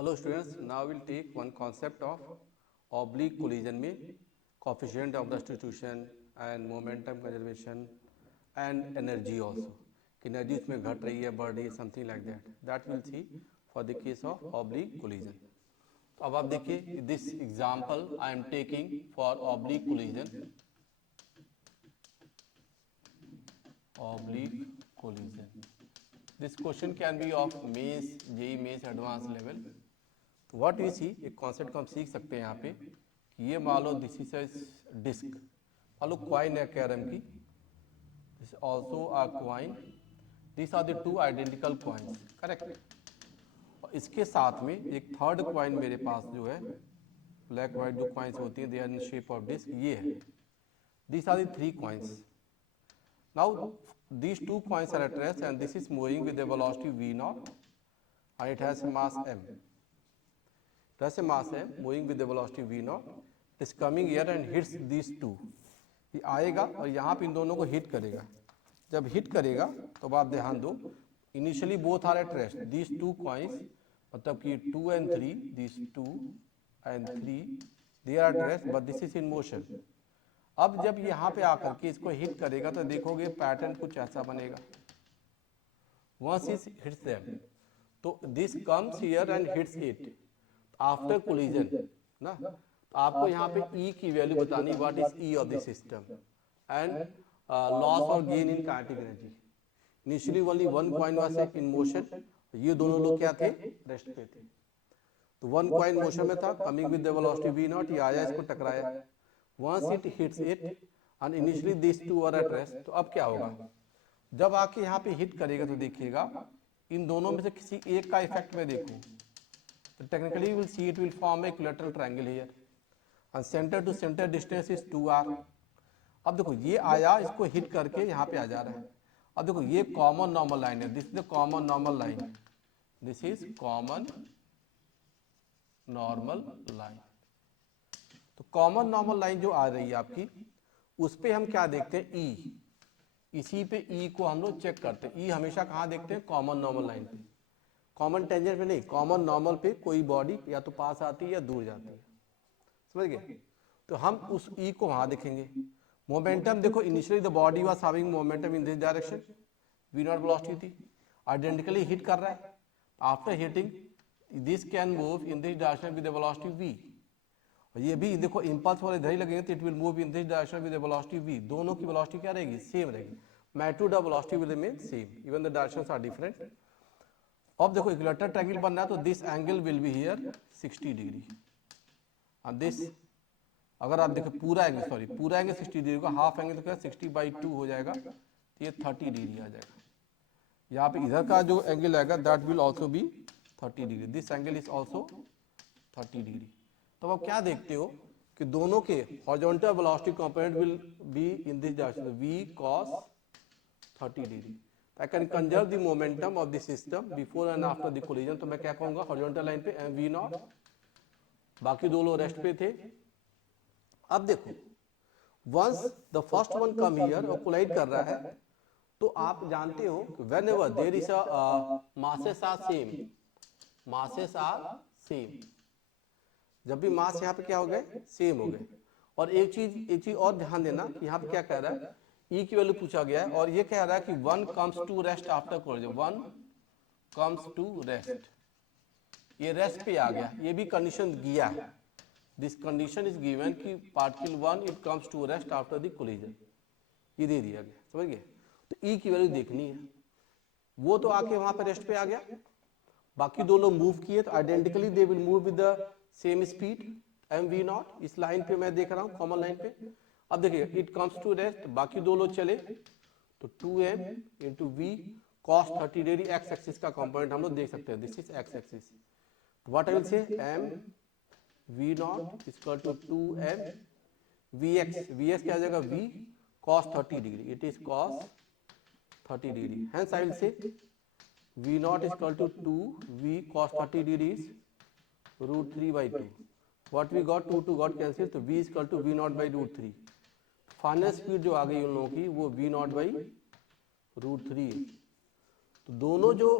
Hello students, now we'll take one concept of oblique collision में coefficient of the substitution and momentum conservation and energy also कि energy उसमें घट रही है बढ़ रही है something like that we'll see for the case of oblique collision. तो अब आप देखिए this example I am taking for oblique collision this question can be of mains JEE mains advanced level. तो व्हाट वी सी एक concept को हम सीख सकते हैं यहाँ पे कि ये मान लो दिस इज अ डिस्क मान लो क्वाइन है कैरम की this also a coin this are the two identical coins correct और इसके साथ में एक थर्ड क्वाइन मेरे पास जो है ब्लैक वाइट जो क्वाइंस होती हैं they are in shape of disc ये है this are the three coins now these two coins are at rest and this is moving with a velocity v naught and it has a mass m. Thus a mass m moving with the velocity v naught is coming here and hits these two. ये आएगा और यहाँ पे इन दोनों को hit करेगा जब hit करेगा तो अब आप ध्यान दो initially both are at rest these two coins मतलब कि 2 and 3 these 2 and 3 they are at rest but this is in motion. अब जब यहाँ पे आकर के इसको हिट करेगा तो देखोगे पैटर्न कुछ ऐसा बनेगा वंस इज हिट्स देम तो this comes here and hits it after collision ना तो आपको यहाँ पे E की वैल्यू बतानी what is E of the system and loss और gain in kinetic energy. Initially only one coin was in motion ये दोनों लोग क्या थे रेस्ट पे थे तो वन कॉइन मोशन में था coming with the velocity v not ये आया इसको टकराया once it hits it and initially these two are at rest तो अब क्या होगा जब आके यहाँ पे हिट करेगा तो देखिएगा इन दोनों में से किसी एक का इफेक्ट मैं देखूं तो technically you will see it will form a equilateral triangle here and center to center distance is 2r. अब देखो ये आया इसको हिट करके यहाँ पे आ जा रहा है अब देखो ये कॉमन नॉर्मल लाइन है this is the common normal line this is common normal line. तो कॉमन नॉर्मल लाइन जो आ रही है आपकी उस पे हम क्या देखते हैं ई इसी पे ई को हम लोग चेक करते हैं. ई हमेशा कहाँ देखते हैं कॉमन नॉर्मल लाइन पे कॉमन टेंजेंट पे नहीं कॉमन नॉर्मल पे कोई बॉडी या तो पास आती है या दूर जाती है समझ गए तो हम उस ई को वहां देखेंगे. मोमेंटम देखो initially the body was having momentum in this direction v naught velocity थी आइडेंटिकली हिट कर रहा है after hitting this can move in this direction with the velocity v और ये भी देखो इंपल्स वाले इधर ही लगेंगे तो it will move in this direction with the velocity v. दोनों की वेलोसिटी क्या रहेगी सेम रहेगी magnitude of velocity will remain same even the directions are different. अब देखो इक्विलेटरल ट्रायंगल बनना है तो this angle will be here 60 degree और दिस अगर आप देखो पूरा एंगल 60 डिग्री का हाफ एंगल तो क्या 60/2 हो जाएगा तो ये 30 डिग्री आ जाएगा. यहाँ पे इधर का जो एंगल आएगा that will also be 30 degree this angle is also 30 degree. तो आप क्या देखते हो कि दोनों के horizontal velocity component will be in this direction v cos 30 degree. I can conserve the momentum of the system before and after the collision तो मैं क्या कहूंगा हॉरिजॉन्टल लाइन पे v नॉट बाकी दो लोग रेस्ट पे थे. अब देखो once the first one come here और कोलाइड कर रहा है तो आप जानते हो whenever there is a masses are same जब भी मास यहाँ पे क्या हो गए सेम हो गए. और एक चीज और ध्यान देना कि यहाँ पे क्या कह रहा है ई की वैल्यू पूछा गया है और ये कह रहा है कि one comes to rest after collision one comes to rest ये रेस्ट पे आ गया ये भी कंडीशन दिया है दिस कंडीशन इज गिवन कि particle one it comes to rest after the collision ये दे दिया गया समझ गए. तो ई की वैल्यू देखनी है वो तो आके वहां पे रेस्ट पे आ गया बाकी दो लोग मूव किए तो identically they will move with the same speed m we naught. इस लाइन पे मैं देख रहा हूँ कॉमन लाइन पे. अब देखिए इट कम्स टू रेस्ट बाकी दो लोग चले तो 2m into v cos 30 degree x axis का कंपोनेंट हम लोग देख सकते हैं this is x axis. What I will say m v naught equal to 2m vx क्या आ जाएगा v cos 30 degree it is cos 30 degree hence I will say v naught equal to 2v cos 30 degree is √3/2. What we got 2 got cancelled तो v is equal to v naught by √3. Final speed जो आ गई उन लोगों की वो v naught by √3. तो दोनों जो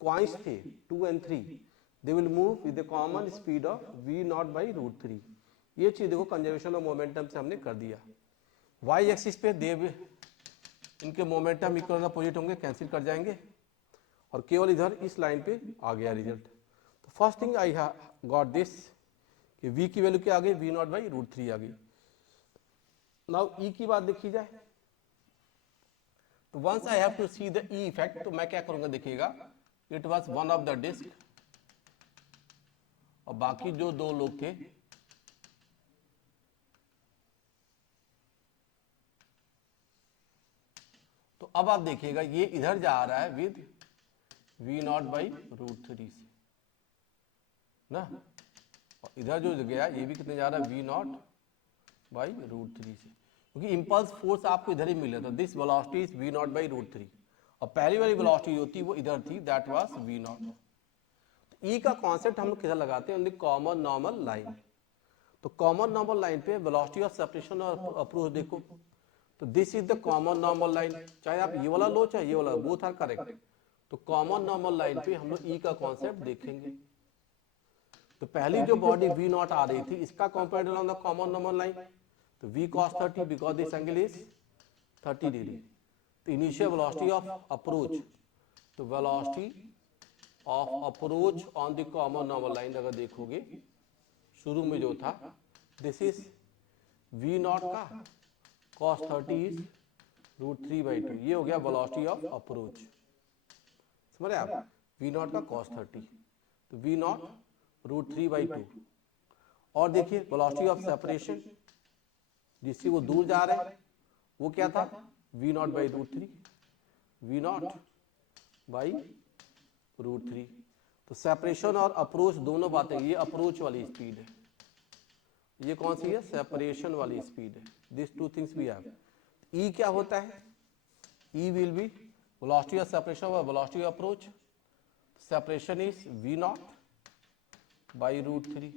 क्वाइंस थे 2 and 3 they will move with the common speed of v not by root three. ये चीज देखो कंजर्वेशन ऑफ मोमेंटम से हमने कर दिया। वाई एक्सिस पे इनके मोमेंटम इक्वल अपोजिट होंगे, कैंसिल कर जाएंगे और केवल इधर इस लाइन पे आ गया रिजल्ट। तो first thing I got this कि v की वैल्यू क्या आ गई, v not by root three आ गई। नाउ e की बात देखी जाए तो once I have to see the e effect, तो मैं क्या करूंगा देखिएगा, it was one of the disc और बाकी जो दो लोग थे तो अब आप देखिएगा ये इधर जा रहा है with v not by root three से ना, और इधर जो गया ये भी कितने जा रहा है v not by root three से, क्योंकि इंपल्स फोर्स आपको इधर ही मिला था। This velocity is v not by root three और पहली वाली वेलोसिटी जो थी वो इधर थी, that was v naught. E का कॉन्सेप्ट हम लोग किधर लगाते हैं, कॉमन नॉर्मल लाइन। तो कॉमन नॉर्मल लाइन पे वेलोसिटी ऑफ सेपरेशन और अप्रोच देखो, तो this is the common normal line, चाहे आप ये वाला लो चाहे ये वाला, बोथ आर करेक्ट। तो कॉमन नॉर्मल लाइन पे हम लोग ई का कॉन्सेप्ट देखेंगे। तो पहली जो बॉडी वी नॉट आ रही थी इसका component on the common normal line, तो v cos 30 because this angle is 30 degree. तो इनिशियल वेलोसिटी ऑफ अप्रोच, तो velocity of approach on the common normal line अगर देखोगे शुरू में जो था, दिस इज v नॉट का cos 30 is root three by two, ये हो गया वेलोसिटी ऑफ अप्रोच। समझ रहे आप, v नॉट का cos 30, तो v not root three by two. और देखिए वेलोसिटी ऑफ सेपरेशन जिससे वो दूर जा रहे हैं वो क्या था, v not by root three, v not by root three. तो सेपरेशन और अप्रोच दोनों बातें, ये अप्रोच वाली स्पीड है, ये कौन सी है, सेपरेशन वाली स्पीड है। This two things we have. E क्या होता है, e will be velocity of separation और velocity of approach. Separation is v not by root three,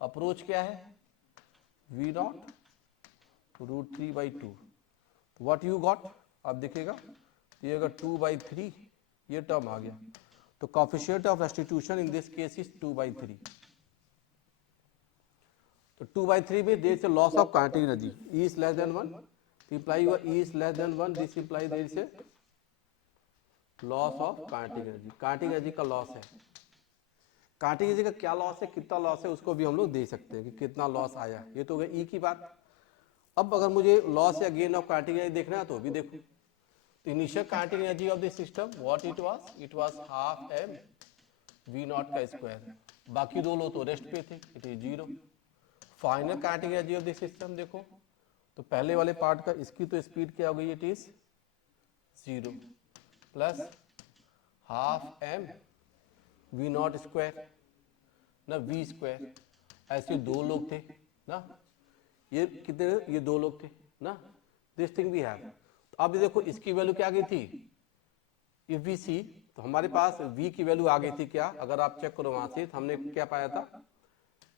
approach क्या है v not root three by two. What you got, अब देखिएगा ये अगर 2 बाई थ्री ये टर्म आ गया, तो coefficient of restitution in this case is 2 by three. तो 2 बाई थ्री में there is a loss of kinetic energy, E is less than 1, imply your E is less than 1, this implies there is a loss of kinetic energy। kinetic energy का loss है, kinetic energy का क्या loss है, कितना loss है, उसको भी हम लोग दे सकते हैं कि कितना लॉस आया। ये तो हो गया E की बात। अब अगर मुझे लॉस या गेन ऑफ kinetic energy देखना है तो भी देखो, तो initial kinetic energy of this system what it was half m v not का स्क्वायर, बाकी दो लोग तो रेस्ट पे थे, it is zero. Final kinetic energy of this system देखो, तो पहले वाले पार्ट का इसकी तो स्पीड क्या हो गई, it is zero plus half m v not square ना v स्क्वायर। ऐसे दो लोग थे ना, ये कितने, ये दो लोग थे ना, दिस थिंग वी हैव। अब देखो इसकी वैल्यू क्या आ गई थी, इफ वी सी, तो हमारे पास v की वैल्यू आ गई थी क्या, अगर आप चेक करो वहां से, तो हमने क्या पाया था,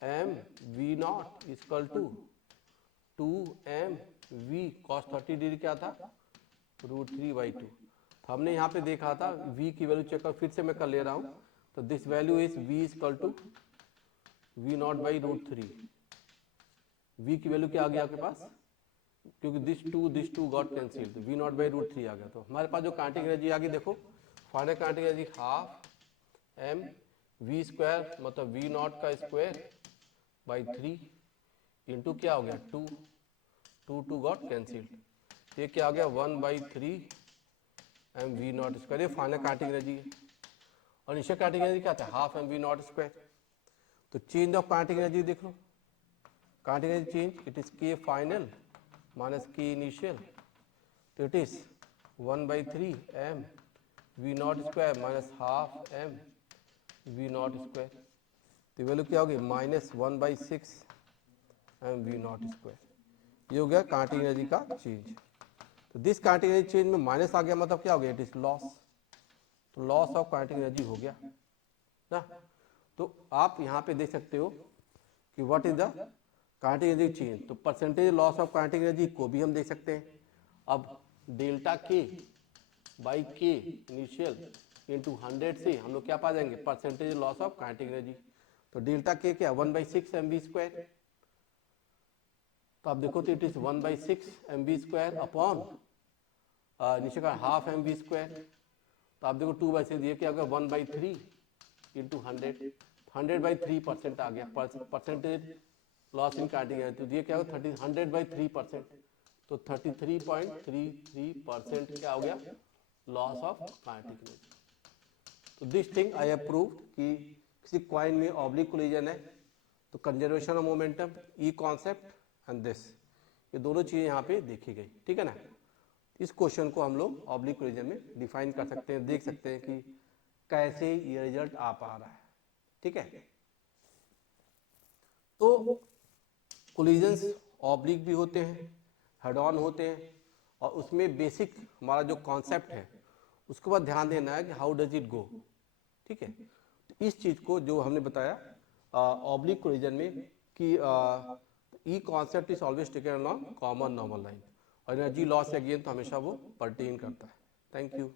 m v naught equal to 2m v cos 30 degree क्या था, रूट थ्री बाई टू। हमने यहाँ पे देखा था v की वैल्यू चेक कर, फिर से मैं कर ले रहा हूँ, तो this value is v equal to v not by root three. v की वैल्यू क्या आ गया आपके पास, क्योंकि दिस टू गॉट कैंसिल, तो v not by root three आ गया। तो हमारे पास जो काइनेटिक एनर्जी आ गई देखो, final kinetic energy half m v square मतलब v नॉट का स्क्वायर बाई थ्री इंटू क्या हो गया, टू गॉट कैंसिल्ड, ये क्या आ गया 1 by three M we naught square, ये फाइनल काइनेटिक एनर्जी है। और इनिशियल काइनेटिक एनर्जी क्या था, half M we naught square. तो चेंज ऑफ काइनेटिक एनर्जी देख लो, kinetic energy change, it is K final minus K initial, तो it is 1 by three M we naught square minus half M we naught square. तो value क्या होगी, minus 1 by six M we naught square. ये हो गया kinetic energy का change. तो this kinetic energy change में माइनस आ गया, मतलब क्या हो गया, इट इज लॉस। तो लॉस ऑफ काइनेटिक एनर्जी हो गया ना। तो आप यहाँ पे देख सकते हो कि what is the kinetic energy change. तो percentage loss of kinetic energy को भी हम देख सकते हैं। अब डेल्टा के बाई के इनिशियल इंटू 100 से हम लोग क्या पा जाएंगे, percentage loss of kinetic energy. तो डेल्टा के क्या 1/6 mv²। तो आप देखो तो इट इज 1/6 mv² अपॉन नीचे का हाफ mv²। तो आप देखो 2/6 ये क्या होगा 1/3 इंटू 100, 100/3% आ गया percentage loss in kinetic energy. तो ये क्या होगा 100/3%। तो 33.33% क्या हो गया लॉस ऑफ काइनेटिक एनर्जी। तो this thing I have prove कि किसी कॉइन में ऑब्लिक कोलिजन है तो conservation of momentum, E concept and this, ये दोनों चीजें यहाँ पे देखी गई, ठीक है ना। इस क्वेश्चन को हम लोग ऑब्लिक कोलिजन में डिफाइन कर सकते हैं, देख सकते हैं कि कैसे ये रिजल्ट आ पा रहा है, ठीक है। तो कोलिजन्स ऑब्लिक भी होते हैं, हेड ऑन होते हैं, और उसमें बेसिक हमारा जो कॉन्सेप्ट है उसके बाद ध्यान देना है कि हाउ डज इट गो, ठीक है। तो इस चीज को जो हमने बताया ऑब्लिक कोलिजन में कि e concept is always taken along common normal line, और एनर्जी लॉस अगेन तो हमेशा वो पर्टेन करता है। Thank you.